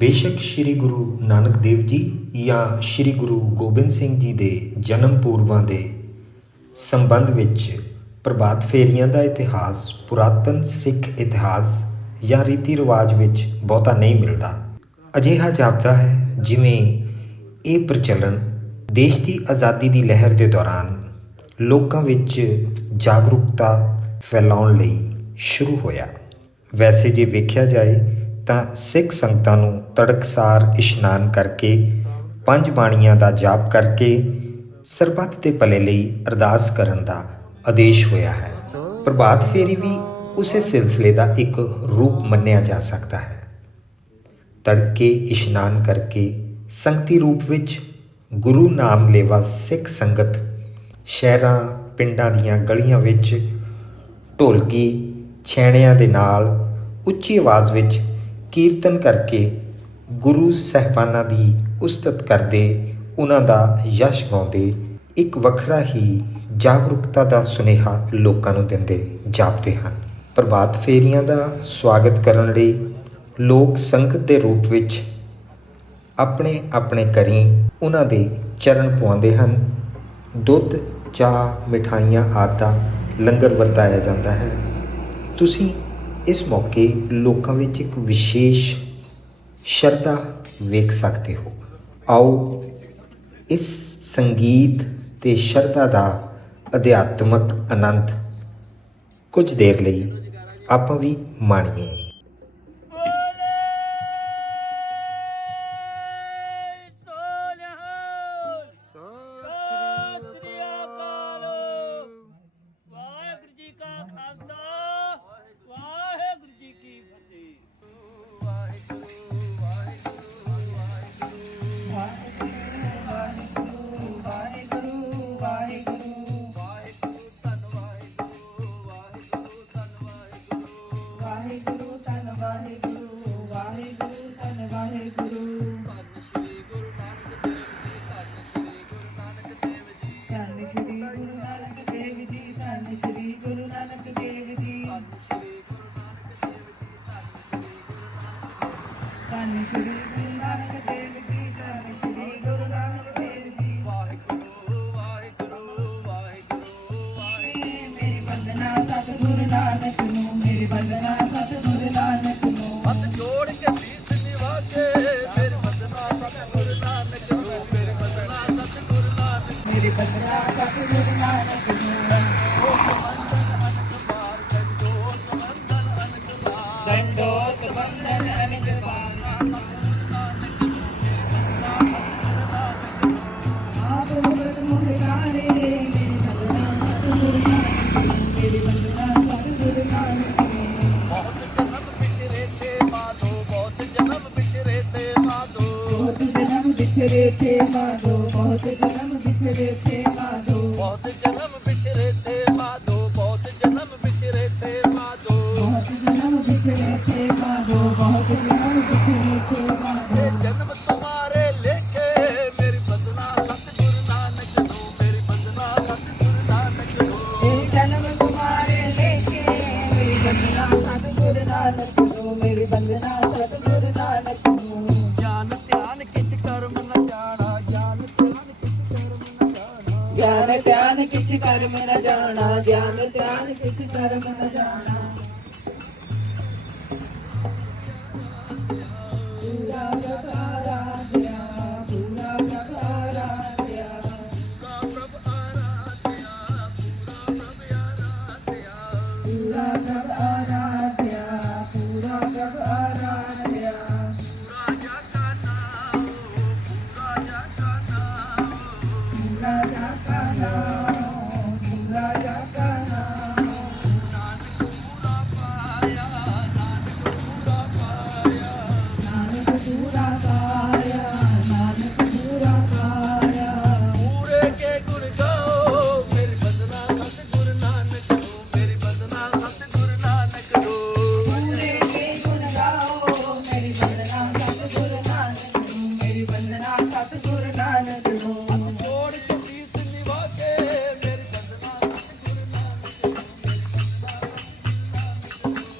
बेशक श्री गुरु नानक देव जी या श्री गुरु गोबिंद सिंह जी के जन्म पूर्वां दे संबंध विच प्रभात फेरियां दा इतिहास पुरातन सिख इतिहास या रीति रिवाज विच बहुता नहीं मिलता। अजिहा जापदा है जिवें ये प्रचलन देश की आज़ादी की लहर के दौरान लोगों विच जागरूकता फैलाउण लई शुरू होया। वैसे जे वेख्या जाए ਤਾਂ सिख संगतां नूं तड़कसार इशनान करके पंज बाणियां दा जाप करके सरबत के भले लई अरदास करन दा आदेश होया है। प्रभात फेरी भी उसे सिलसिले का एक रूप मन्निया जा सकता है। तड़के इशनान करके संगती रूप विच गुरु नाम लेवा सिख संगत शहरां पिंडां दीयां गलियां विच ढोलकी छैणियां दे नाल उच्ची आवाज़ विच कीर्तन करके गुरु साहिबाना की उस्तत करते उन्हां दा यश गाउंदे एक वखरा ही जागरूकता का सुनेहा लोकां नूं दिंदे जापदे हन। प्रभात फेरियां का स्वागत करन लई लोग संगत के रूप विच अपने अपने घरीं उन्हां दे चरण पवाउंदे हन। दुध चाह मिठाइयां आदि दा लंगर वरताया जाता है। तुसीं इस मौके लोगों में एक विशेष श्रद्धा वेख सकते हो। आओ इस संगीत ते श्रद्धा का अध्यात्मक आनंद कुछ देर लई आपां भी माणीए। बिखरे थे माधो बहुत जन्म बिखरे थे माधो बहुत जन्म बिखरे थे माधो बहुत जन्म बिखरे थे माधो बहुत जन्म बिखरे थे माधो बहुत जन्म बिखरे थे माधो जन्म तुम्हारे लेके मेरी बदना सतगुरु नानक लो मेरी बदना सतगुरु नानक लो जन्म तुम्हारे लेके मेरी बदना सतगुरु नानक लो मेरी बदना सतगुरु नानक लो ज्ञान ध्यान किछ कर्म न जाना ज्ञान ध्यान किछ कर्म न जाना ज्ञान ध्यान किछ कर्म न जाना पूरा आराध्या पूरा आराध्या पूरा आराध्या पूरा आराध्या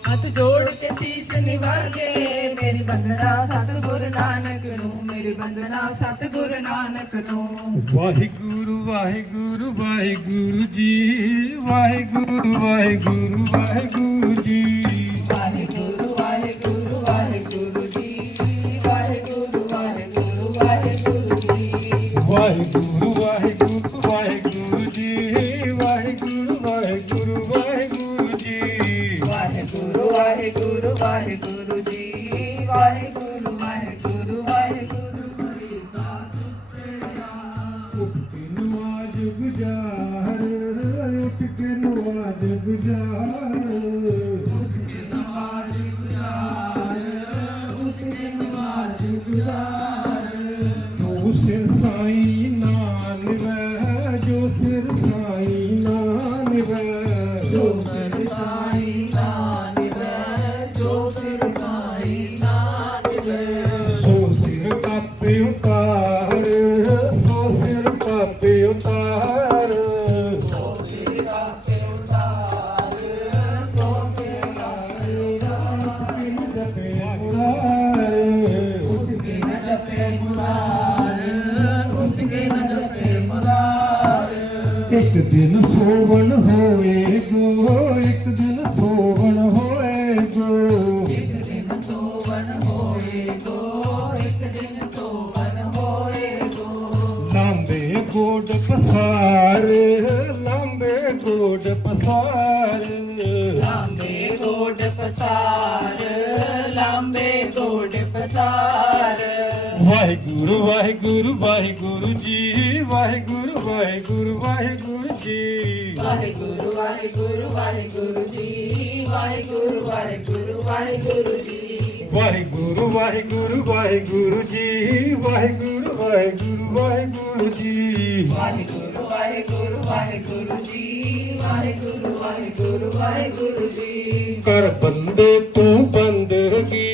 हाथ जोड़ के शीश निभा के मेरी बंदना सतगुरु ਬੰਦਨਾ ਸਤਿਗੁਰ ਨਾਨਕ ਤੋਂ। ਵਾਹਿਗੁਰੂ ਵਾਹਿਗੁਰੂ ਵਾਹਿਗੁਰੂ ਜੀ, ਵਾਹਿਗੁਰੂ ਵਾਹਿਗੁਰੂ ਵਾਹਿਗੁਰੂ ਜੀ, ਵਾਹਿਗੁਰੂ ਵਾਹਿਗੁਰੂ ਵਾਹਿਗੁਰੂ ਜੀ, ਵਾਹਿਗੁਰੂ ਵਾਹਿਗੁਰੂ ਵਾਹਿਗੁਰੂ ਜੀ, ਵਾਹਿਗੁਰੂ ਵਾਹਿਗੁਰੂ ਵਾਹਿਗੁਰੂ ਜੀ, ਵਾਹਿਗੁਰੂ ਵਾਹਿਗੁਰੂ ਵਾਹਿਗੁਰੂ ਜੀ, ਵਾਹਿਗੁਰੂ ਵਾਹਿਗੁਰੂ ਵਾਹਿਗੁਰੂ ਜੀ, ਵਾਹਿਗੁਰੂ ਵਾਹਿਗੁਰੂ ਵਾਹਿਗੁਰੂ। ਉੱਠ ਕੇ ਨਵਾਜ਼ ਗੁਜ਼ਾਰ, ਉੱਠ ਕੇ ਨਵਾਜ਼ ਗੁਜ਼ਾਰ, ਉੱਠ ਕੇ ਨਵਾਜ਼ ਗੁਜ਼ਾਰ, ਜੋ ਸਿਰ ਸਾਈਂ ਨਾਮ ਵੈ, ਜੋ ਸਿਰ ਸਾਈਂ ਨਾਮ ਵੈ, ਜੋ ਸਿਰ ਸਾਈਂ ਨਾਮ ਵੈ, ਜੋ ਸਿਰ ਸਾਈਂ ਨਾਮ ਵੈ, ਸੋ ਸਿਰ ਕਾਪੇ ਉਤਾਰ, ਸੋ ਸਿਰ ਕਾਪੇ ਉਤਾਰ, ਸੋ ਸਿਰ ਕਾਪੇ ਉਤਾਰ, ਸੋ ਸਿਰ ਕਾਪੇ ਉਤਾਰ, ਜਪੇ ਮੁਰਾਰ, ਉੱਠ ਕੇ ਨ ਜਪੇ ਮੁਰਾਰ, ਉੱਠ ਕੇ ਨ ਜਪੇ ਮੁਰਾਰ। ਇੱਕ ਦਿਨ ਸੋਵਣ ਹੋਏਗੋ, ਇੱਕ ਦਿਨ ਸੋਵਣ ਹੋਏਗੋ, ਇੱਕ ਦਿਨ ਸੋਵਣ ਹੋਏਗੋ, ਇੱਕ ਦਿਨ ਸੋਵਣ ਹੋਏਗੋ, ਲਾਂਬੇ ਗੋਡ ਪਸਾਰ, ਲਾਂਬੇ ਗੋਡ ਪਸਾਰ, ਲਾਂਬੇ ਗੋਡ ਪਸਾਰ, ਲਾਂਬੇ ਗੋਡ ਪਸਾਰ। ਵਾਹਿਗੁਰੂ ਵਾਹਿਗੁਰੂ ਵਾਹਿਗੁਰੂ ਜੀ, ਵਾਹਿਗੁਰੂ ਵਾਹਿਗੁਰੂ ਵਾਹਿਗੁਰੂ ਜੀ, ਵਾਹਿਗੁਰੂ ਵਾਹਿਗੁਰੂ ਵਾਹਿਗੁਰੂ ਜੀ, ਵਾਹਿਗੁਰੂ ਵਾਹਿਗੁਰੂ ਵਾਹਿਗੁਰੂ ਜੀ, ਵਾਹਿਗੁਰੂ ਵਾਹਿਗੁਰੂ ਵਾਹਿਗੁਰੂ ਜੀ, ਵਾਹਿਗੁਰੂ ਵਾਹਿਗੁਰੂ ਵਾਹਿਗੁਰੂ ਜੀ, ਵਾਹਿਗੁਰੂ ਵਾਹਿਗੁਰੂ ਵਾਹਿਗੁਰੂ ਜੀ, ਵਾਹਿਗੁਰੂ ਵਾਹਿਗੁਰੂ ਵਾਹਿਗੁਰੂ ਜੀ। ਕਰ ਬੰਦੇ ਤੂੰ ਬੰਦਗੀ,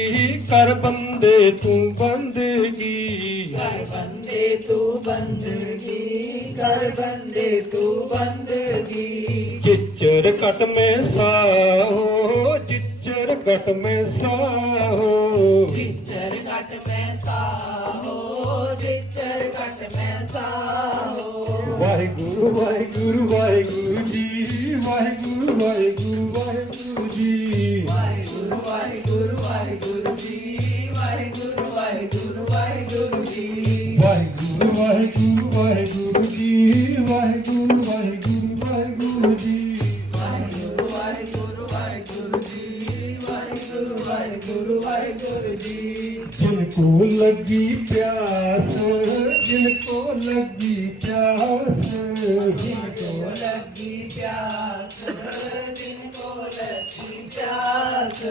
ਕਰ ਬੰਦੇ ਤੂੰ ਬੰਦਗੀ, ਕਰ ਬੰਦੇ ਤੂੰ ਬੰਦਗੀ, ਕਰ ਬੰਦੇ ਤੂੰ ਬੰਦਗੀ, ਚਿੱਚਰ ਕਟ ਮੈਂ ਸਾਹੋ, ਚਿੱਚਰ ਕਟ ਮੈਂ ਸਾਹੋ, ਜਿੱਚਰ ਘਟ ਮੈਂ ਸਾਹੋ, ਜਿੱਚਰ ਘਟ ਮੈਂ ਸਾਹੋ। ਵਾਹਿਗੁਰੂ ਵਾਹਿਗੁਰੂ ਵਾਹਿਗੁਰੂ ਜੀ, ਵਾਹਿਗੁਰੂ ਵਾਹਿਗੁਰੂ ਵਾਹਿਗੁਰੂ ਜੀ, ਵਾਹਿਗੁਰੂ ਵਾਹਿਗੁਰੂ ਵਾਹਿਗੁਰੂ ਜੀ, ਵਾਹਿਗੁਰੂ ਵਾਹਿਗੁਰੂ ਵਾਹਿਗੁਰੂ ਜੀ, ਵਾਹਿਗੁਰੂ ਵਾਹਿਗੁਰੂ ਵਾਹਿਗੁਰੂ ਜੀ, ਵਾਹਿਗੁਰੂ ਵਾਹਿਗੁਰੂ ਵਾਹਿਗੁਰੂ ਜੀ, ਵਾਹਿਗੁਰੂ ਵਾਹਿਗੁਰੂ ਵਾਹਿਗੁਰੂ ਜੀ, ਵਾਹਿਗੁਰੂ ਵਾਹਿਗੁਰੂ ਵਾਹਿਗੁਰੂ ਜੀ। ਜਿਨ ਕੋ ਲੱਗੀ ਪਿਆਸ, ਜਿਨ ਕੋ ਲੱਗੀ ਪਿਆਸ, ਜਿनको लगी प्यास, जिनको लगी प्यास,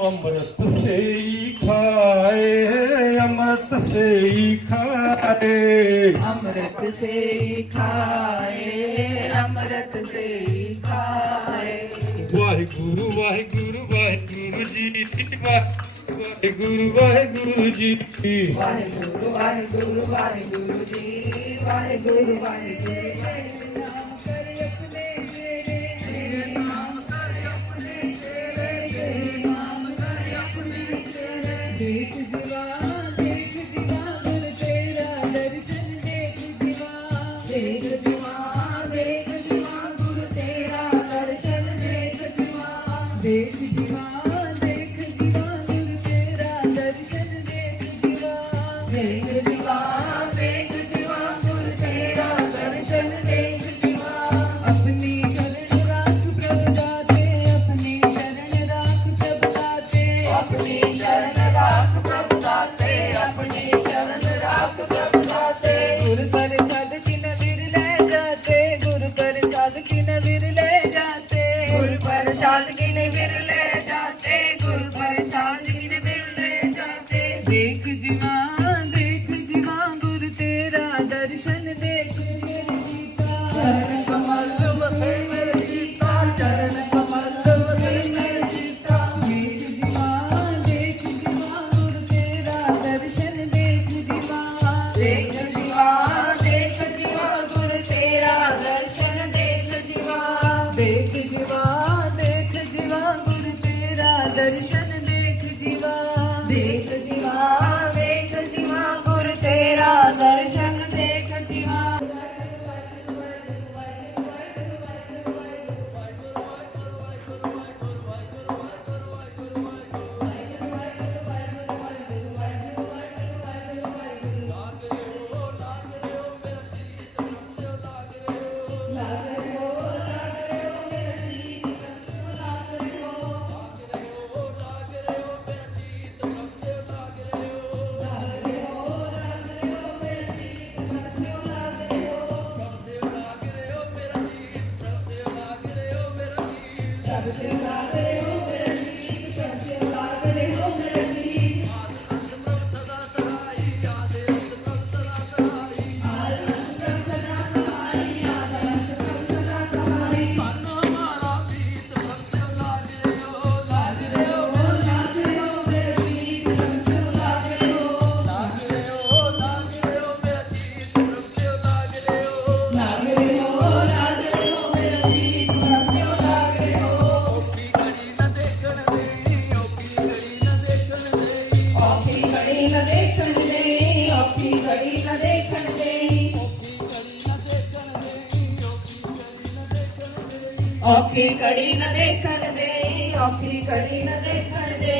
अमृत से ही खाए, अमृत से ही खाए, अमृत से ही खाए, अमृत से ही खाए। वाहिगुरु वाहिगुरु वाहिगुरु जी, वाहिगुरु वाहिगुरु जी, वाहिगुरु वाहिगुरु वाहिगुरु जी, वाहिगुरु वाहिगुरु देख दीवान, देख दीवान, गुरु तेरा दर्शन देख दीवान, देख दीवान, देख दीवान, गुरु तेरा दर्शन देख दीवान, देख दीवान, देख दीवान, गुरु तेरा दर्शन देख दीवान, देख दीवान, देख दीवान, गुरु तेरा दर्शन देख दीवान। अपनी शरण राख प्रभु दाते, अपनी शरण राख प्रभु दाते, अपनी शरण राख प्रभु दाते, अपनी शरण राख प्रभु दाते। गुरु प्रसाद की नवीर ले जाते, गुरु प्रसाद की नवीर ले जाते, गुरु प्रसाद की नवीर ले जाते, गुरु प्रसाद की नवीर ले जाते। देख दीवान, देख दीवान, गुरु तेरा दर्शन देख मेरे सीता, चरण कमल बसे मेरे सीता, चरण कमल बसे मेरे सीता। देख दीवान, देख दीवान, गुरु तेरा दर्शन देख दीवान, देख दीवान, देख दीवान, गुरु तेरा दर्शन देख दीवान, देख दीवान, देख दीवान, गुरु तेरा दर्शन देख दीवान, देख दीवान, देख न देखण दे औखी घड़ी न देखण दे औखी घड़ी न देखण दे औखी घड़ी न देखण दे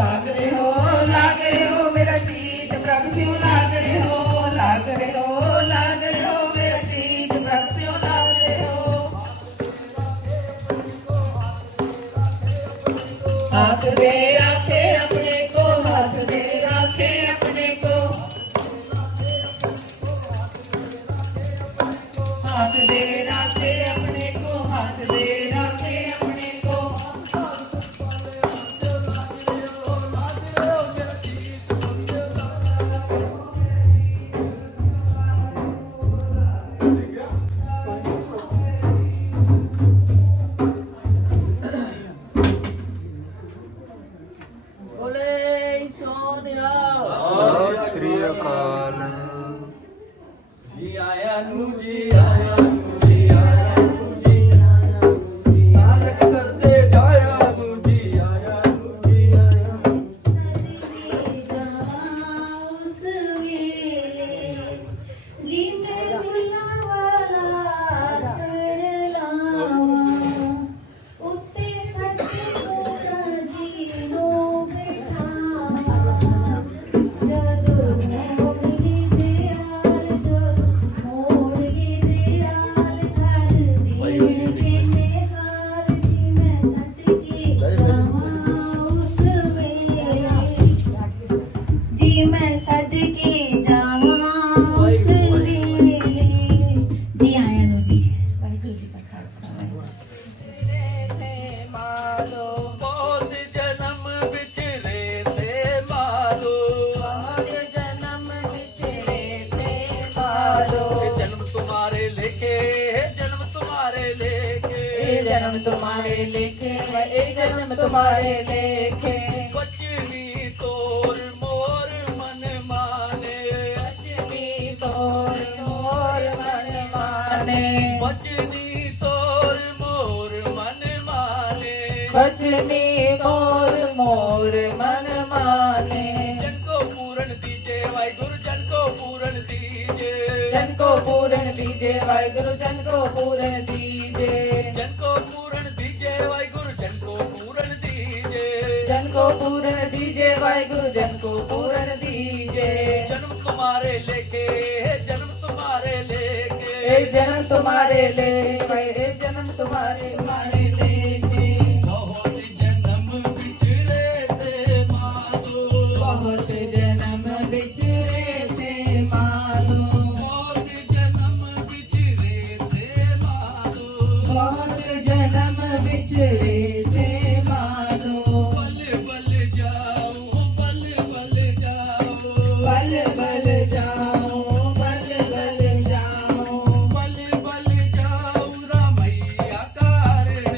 लाग रहे हो मेरा जीत प्रभ क्यों लाग रहे हो लाग रहे हो मेरा जीत प्रभ क्यों लाग रहे हो हाथ दे राखे अपने को हाथ दे राखे अपने को हाथ दे राखे अपने को हाथ दे राखे अपने को बोले सोनिया ਸਤਿ ਸ੍ਰੀ ਅਕਾਲ। जी आया नू जी आया नू जी आया नू जी आया नू जी नानक करते जाया नू जी आया नू जी आया नू उस वेले जी मैं दुनिया वाला सर लावा उत्ते सच कोरा जी नो बैठावा जदों मोड़ी दे यार जदों मोड़ी दे यार छड़ दी के हार जी मैं सट के जावा उस वेले जी मैं सदके जावां उस वेले जी आया नु जी वाहिगुरू जी का खालसा थे मालो बहुत जन्म बिछड़े थे मालो बहुत जन्म बिछड़े थे मालो जन्म तुम्हारे लेके जन्म तुम्हारे लेके जन्म तुम्हारे लेके जन्म तुम्हारे लेके बचनी तोर मोर मन माने बचनी तोर मोर मन माने बचनी तोर मोर मन माने बचनी तोर मोर मन माने जन को पूरन दीजे वाहिगुरु जन को पूरन दीजे जन को पूरन दीजे वाहिगुरु जन को पूरन दीजे जन को पूरन दीजे वाहिगुरु जन को पूरन दीजे जन को पूरन दीजे वाहिगुरु जन को पूरन दीजे जन्म तुम्हारे लेके जन्म तुम्हारे लेके जन्म तुम्हारे लेके जन्म तुम्हारे मारे लेके बहुत जन्म बिछड़े थे मानो बहुत जन्म बिछड़े थे मानो बहुत जन्म बिछड़े थे मानो बहुत जन्म बिछड़े थे मानो बल बल जाओ बल बल जाओ बल बल जाओ बल बल जाओ बल बल जाओ रामैया कारणे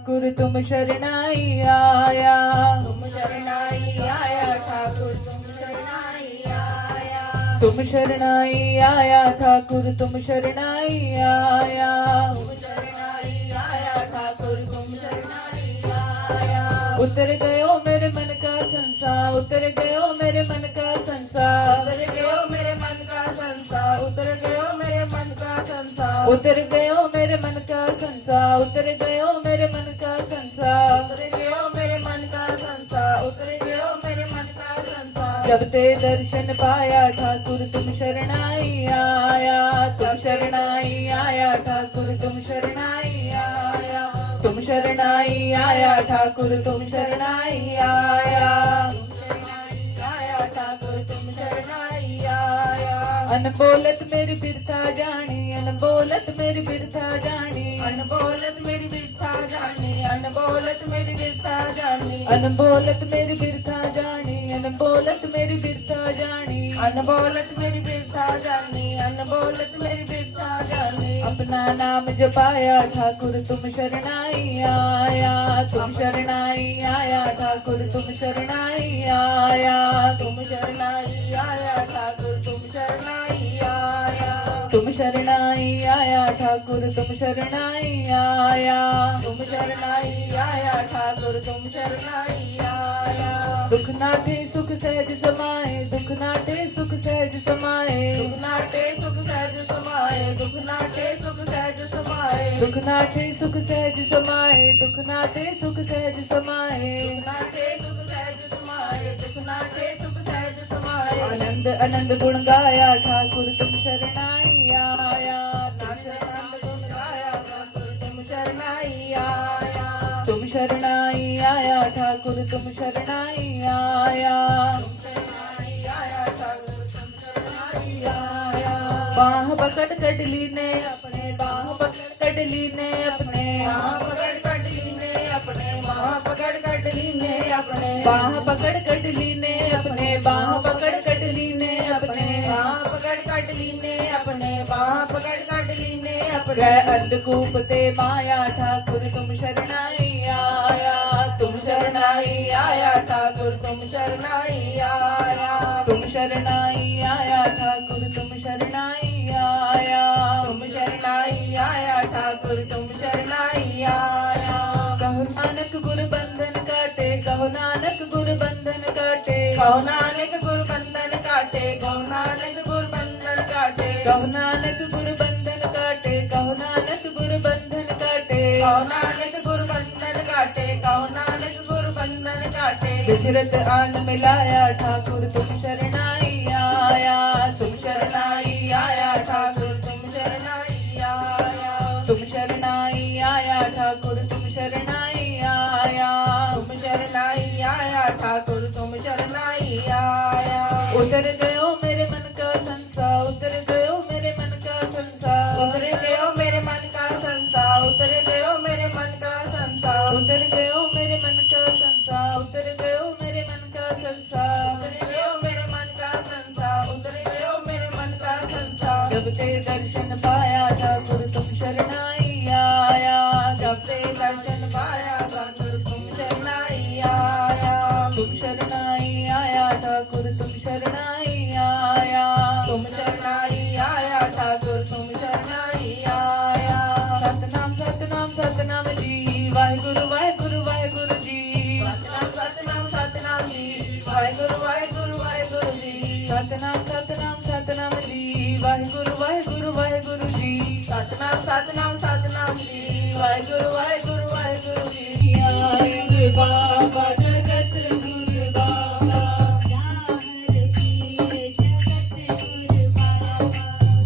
ठाकुर तुम शरणाई आया, तुम शरणाई आया ठाकुर तुम शरणाई आया, तुम शरणाई आया ठाकुर तुम शरणाई आया, तुम शरणाई आया ठाकुर तुम शरणाई आया। उतर गयो मेरे मन का संसार, उतर गयो मेरे मन का संसार, उतर गयो मेरे मन का संसार, उतर गयो मेरे मन का संसार, उतर गयो मेरे मन का संसार, उतर गयो मेरे मन का संसार, उतर गयो मेरे मन का संसार, उतर गयो मेरे मन का संसार। जब ते दर्शन पाया ठाकुर तुम शरणाई आया, तुम शरणाई आया ठाकुर तुम शरणाई आया, तुम शरणाई आया ठाकुर तुम शरणाई आया, तुम शरणाई आया ठाकुर तुम शरणाई आया। अनबोलत मेरी बिरथा जानी, अनबोलत मेरी बिरथा जानी, अनबोलत मेरी बिरथा जानी, अनबोलत मेरी बिरथा जानी, अनबोलत मेरी बिरथा जानी, अनबोलत मेरी बिरथा जानी, अनबोलत मेरी बिरथा जानी, अनबोलत मेरी बिरथा जानी। अपना नाम जपाया ठाकुर तुम शरणाई आया, तुम शरणाई आया ठाकुर तुम शरणाई आया, तुम शरणाई आया ठाकुर तुम शरणाई आया, तुम शरणाई आया ठाकुर तुम शरणाई आया, तुम शरणाई आया ठाकुर तुम शरणाई आया। दुख नाटे सुख सहज समाए, दुख नाटे सुख सहज समाए, दुख नाटे सुख सहज समाए, दुख नाटे सुख सहज समाए, दुख नाटे सुख सहज समाए, दुख नाटे सुख सहज समाए, दुख नाटे सुख सहज समाए, दुख नाटे सुख सहज समाए। आनंद आनंद गुण गाया ठाकुर तुम शरणाई आया, आनंद गुण गाया ठाकुर तुम शरणाई आया, तुम शरणाई आया ठाकुर तुम शरणाई आया, तुम शरणाई आया ठाकुर तुम शरणाई आया। बाह पकड़ कटली ने अपने, बाह पकड़ कटली ने अपने, बाह पकड़ कटली ने अपने, बाह पकड़ कटली ने अपने, बाह पकड़ कटली ने अपने, बाह पकड़ कटली ने अपने, बाह पकड़ कटली ने अपने, बाह पकड़ कटली ने अपने। अंधकूप ते माया ठाकुर तुम शरणाई आया, तुम शरणाई आया ठाकुर तुम शरणाई आया, तुम शरणाई आया ठाकुर तुम शरणाई आया, तुम शरणाई आया ठाकुर तुम शरणाई आया। कहो नानक गुरु बंधन काटे, कहो नानक गुरु बंधन काटे, कहो नानक गुरु बंधन काटे, कहो नानक गुरु बंधन काटे, कहो नानक गुरु बंधन काटे, कहो नानक गुरु बंधन काटे, कहो नानक गुरु बंधन काटे, कहो नानक गुरु बंधन काटे। विचरत आन मिलाया ठाकुर तुम शरणाई आया, तुम शरणाई आया ठाकुर तुम शरणाई आया, तुम शरणाई आया ठाकुर तुम शरणाई आया, तुम शरणाई आया ठाकुर तुम शरणाई आया। उतर गयो मेरे मन का संसार, उतर गयो मेरे मन का संसार, उतर गयो मेरे मन का संसार, उतर गयो मेरे मन का संसार, उतर गयो मेरे मन का संसार, उतर गयो मेरे मन का संसार, उतर गयो मेरे मन का संसार, उतर गयो मेरे मन का संसार। जब ते दर्शन पाया ठाकुर तुम शरणाई आया, जब ते दर्शन पाया ठाकुर तुम शरणाई आया, तुम शरणाई आया ठाकुर तुम शरणाई आया, तुम शरणाई आया ठाकुर तुम शरणाई आया। सतनाम सतनाम सतनाम जी, वाहिगुरु वाहिगुरु वाहिगुरु जी, सतनाम सतनाम सतनाम जी, वाहिगुरु वाहिगुरु वाहिगुरु जी, सतनाम सतनाम सतनाम जी, वाहिगुरु वाहिगुरु वाहिगुरु जी, सतनाम सतनाम सतनाम जी, वाहिगुरु वाहिगुरु वाहिगुरु जी। आए बाबा जगत गुरु बाबा,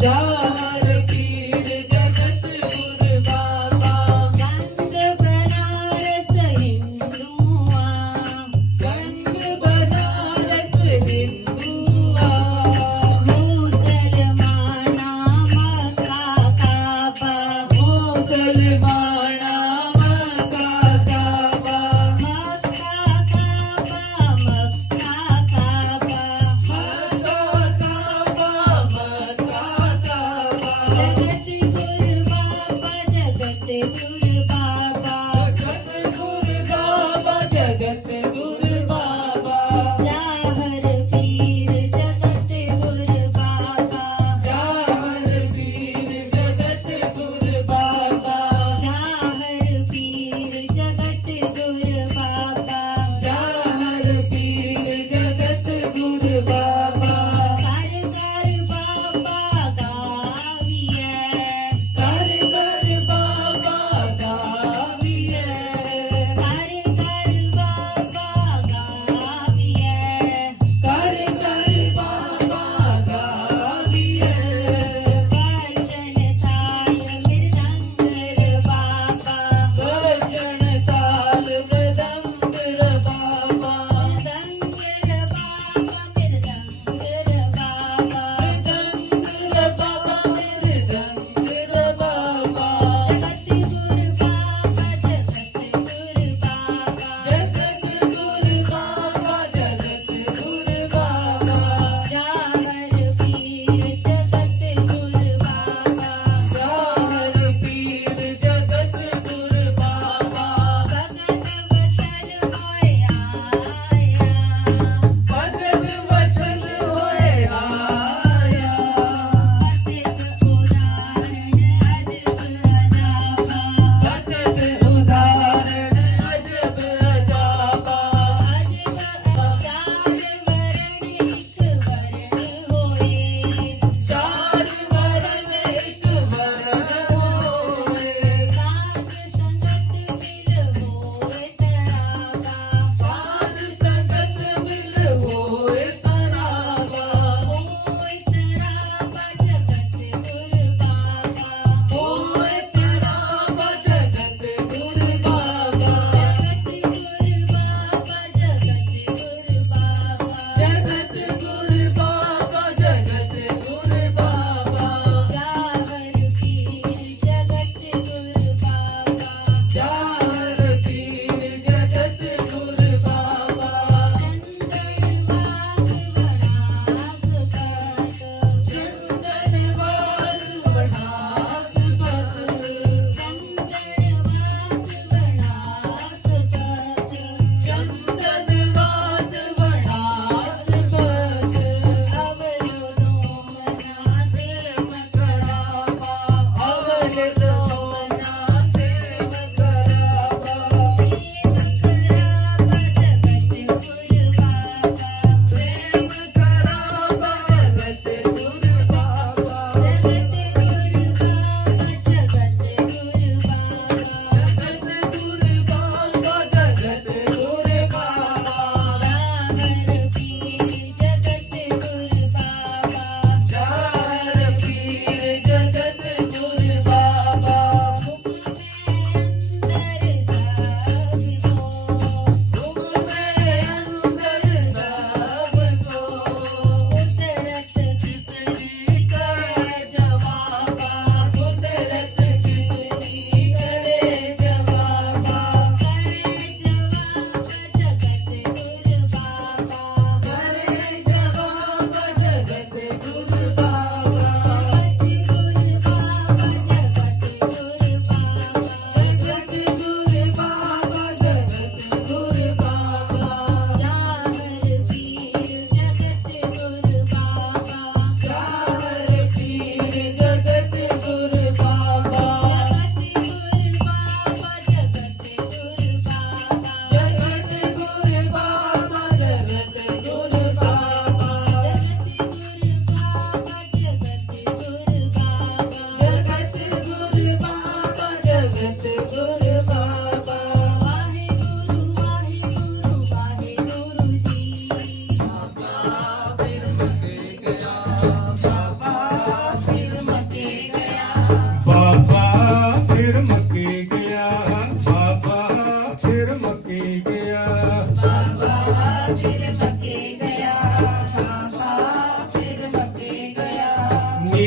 जाहर पीर जगत गुरु बाबा, गंग बनारस हिंदुआ, गंग बनारस हिंदुआ, मुसलमाना मक्का काबा, मुसलमाना मक्का काबा, मक्का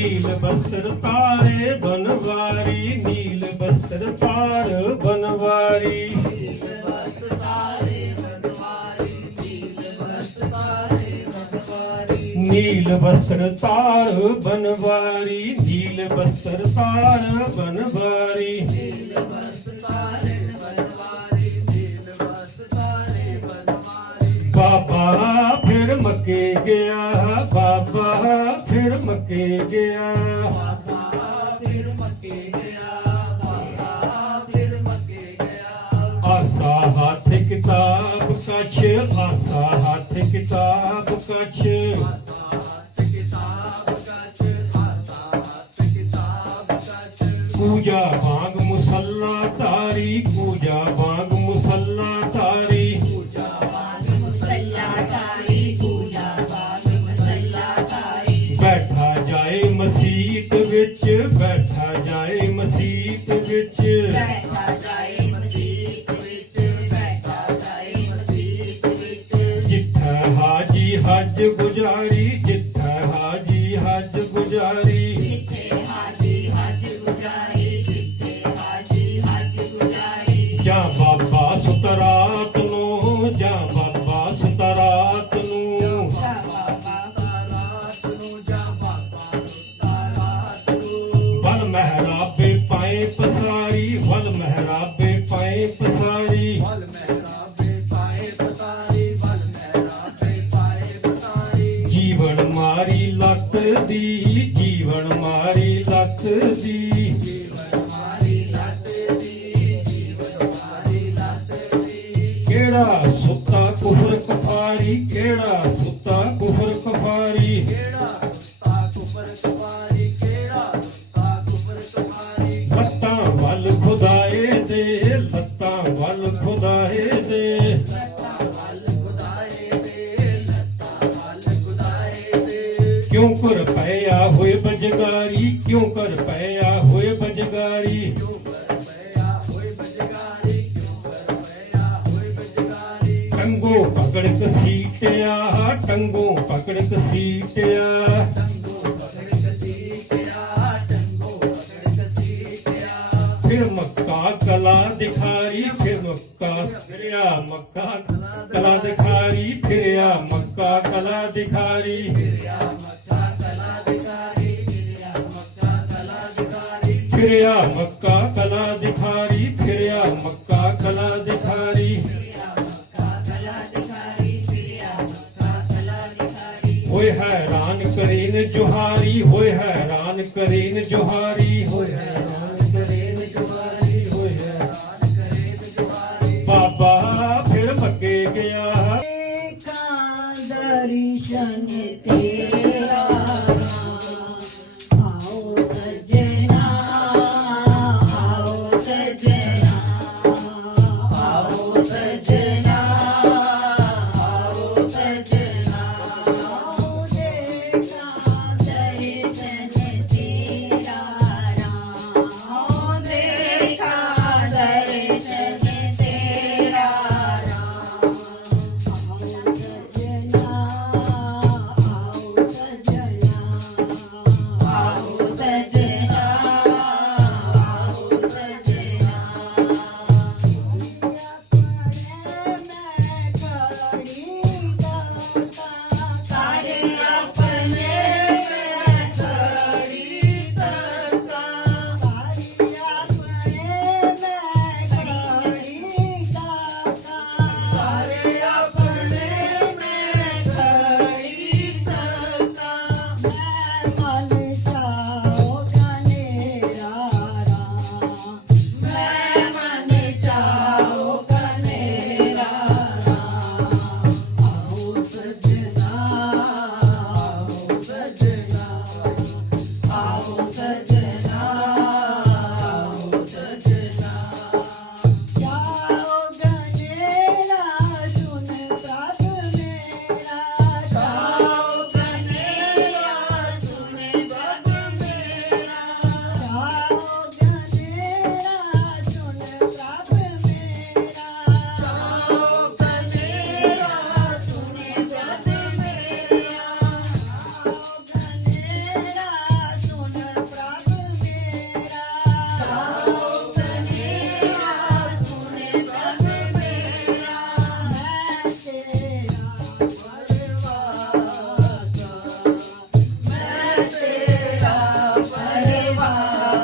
नील वस्त्र तारे बनवारी, नील वस्त्र तार बनवारी। नील वस्त्र तार बनवारी, नील वस्त्र तार बनवारी। बाबा फिर मके गया, बाबा फिर मके गया। आसा हाथ किताब कछ, आसा हाथ किताब कछ। पूजा बाग मुसल्ला तारी, पूजा बाग मुसल्ला तारी। बैठा जाए मसीत विच, बैठा जाए मसीत विच। जिथे हाजी हज गुजारी, जिथे हाजी हज गुजारी। जा बाबा सुतरात नूं, जा बाबा सुतरात नूं। वल महराबे पाए पसारी, वल महराबे पाए पसारी। जीवन मारी लत दी, जीवन मारी लत दी। केड़ा सुता कुफर कफारी, केड़ा सुता कुफर कफारी। लत्तां वल खुदाए दे, लत्तां वल खुदाए दे। क्यों कर पया होए बजगारी, क्यों कर पया होए बजगारी। टंगो पकड़ कसीटिया, टंगो पकड़ कसीटिया। फिर मक्का कला दिखारी, फिर मक्का फिर मक्का कला दिखारी, फिर मक्का कला दिखारी। फिर मक्का कला दिखारी, फिर मक्का कला दिखारी। होए हैरान करीन जोहारी, होए हैरान करीन जोहारी। होए हैरान करीन जोहारी, होए हैरान करीन जोहारी। बाबा फिर मके गया। दर्शन तेरा आओ सजना, आओ सजना, आओ सजना, आओ सजना। आओ देखा दर्शन तेरा, आओ तेरा परवासा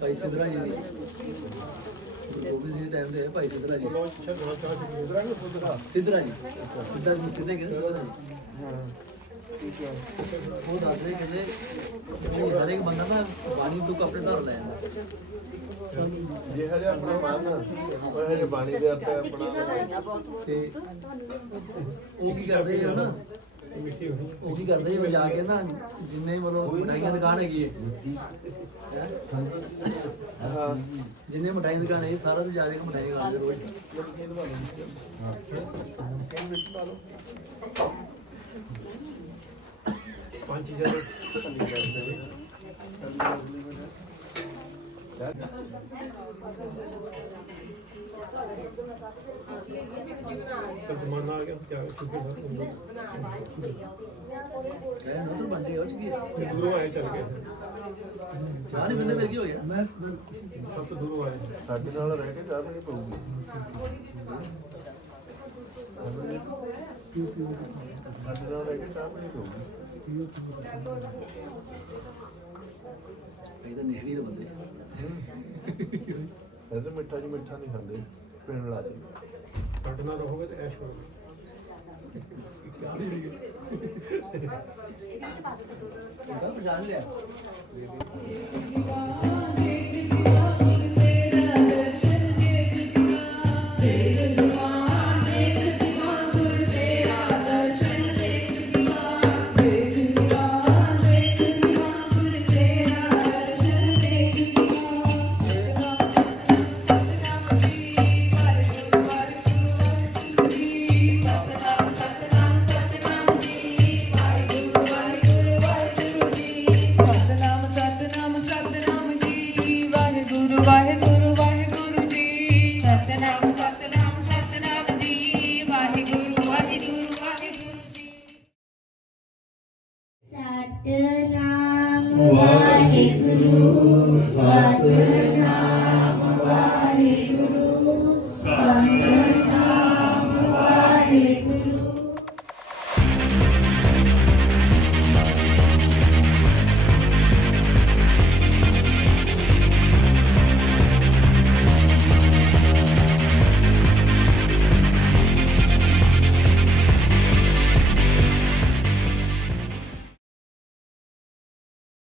ਭਾਈ ਸਿਧਰਾ ਜੀ ਦੀ ਗੋਬਿੰਦ ਸਿੰਘ ਦੇ ਟਾਈਮ ਦੇ ਭਾਈ ਸਿਧਰਾ ਜੀ ਸਿਧਰਾ ਜੀ ਸਿੱਧਾ ਜੀ ਸਿੱਧੇ ਕਹਿੰਦੇ ਸਿਧਰਾ ਜੀ ਉਹ ਦੱਸ ਰਹੇ ਕਹਿੰਦੇ ਵੀ ਹਰ ਇੱਕ ਬੰਦਾ ਨਾ ਬਾਣੀ ਤੋਂ ਆਪਣੇ ਧਰ ਲੈ ਜਾਂਦਾ ਜਿਹੜਾ ਜਿਹਾ ਆਪਣਾ ਮਨ ਉਹ ਜਿਹੜੇ ਬਾਣੀ ਦੇ ਉੱਤੇ ਆਪਣਾ ਤੇ ਉਹ ਕੀ ਕਰਦੇ ਆ ਨਾ ਉਹ ਕੀ ਕਰਦੇ ਆ ਜਾ ਕੇ ਨਾ ਜਿੰਨੇ ਮਤਲਬ ਮਠਾਈਆਂ ਦੁਕਾਨ ਹੈਗੀ ਹੈ ਜਿੰਨੇ ਮਠਾਈ ਦੁਕਾਨ ਹੈ ਸਾਰਾ ਤੋਂ ਜ਼ਿਆਦਾ ਮਠਾਈ ਖਾਂਦੇ ਰੋਜ਼ ਪੰਜ ਚੀਜ਼ਾਂ ਦੇ ਥੱਲੇ ਜਾਂਦੇ ਨੇ ਜ਼ਮਾਨਾ ਆ ਗਿਆ ਕਿਆ ਚੁੱਕੇ ਇਹ ਨਦਰ ਬਣ ਗਈ ਉਹ ਚ ਕੀ ਹੈ ਦੂਰੋਂ ਆਏ ਚੱਲ ਗਏ ਚਾਹ ਨਹੀਂ ਪੀਂਦੇ ਫਿਰ ਕੀ ਹੋ ਗਿਆ ਮੈਂ ਸਭ ਤੋਂ ਦੂਰੋਂ ਆਏ ਸਾਡੇ ਨਾਲ ਰਹਿ ਕੇ ਚਾਹ ਪੀਣੀ ਪਊਗੀ ਸਾਡੇ ਨਾਲ ਰਹਿ ਕੇ ਚਾਹ ਪੀਣੀ ਪਊਗੀ ਇਹ ਤਾਂ ਨਿਹਰੀ ਦੇ ਬੰਦੇ ਇਹਦੇ ਮਿੱਠਾ ਜੀ ਮਿੱਠਾ ਨਹੀਂ ਖਾਂਦੇ ਪੀਣ ਲਾ ਦੇ ਸਾਡੇ ਨਾਲ ਰਹੋਗੇ ਤੇ ਐਸ਼ ਕਰੋਗੇ ਤਾਂ ਜਾਣ ਲਿਆ ਸਤਨਾਮ ਸਤਨਾਮ ਸਤਨਾਮ ਜੀ ਵਾਹਿਗੁਰੂ ਵਾਹਿਗੁਰੂ ਵਾਹਿਗੁਰੂ ਜੀ ਸਤਨਾਮ ਸਤਨਾਮ ਸਤਨਾਮ ਜੀ ਵਾਹਿਗੁਰੂ ਵਾਹਿਗੁਰੂ ਵਾਹਿਗੁਰੂ ਜੀ ਸਤਨਾਮ ਵਾਹਿਗੁਰੂ ਸਤਨਾਮ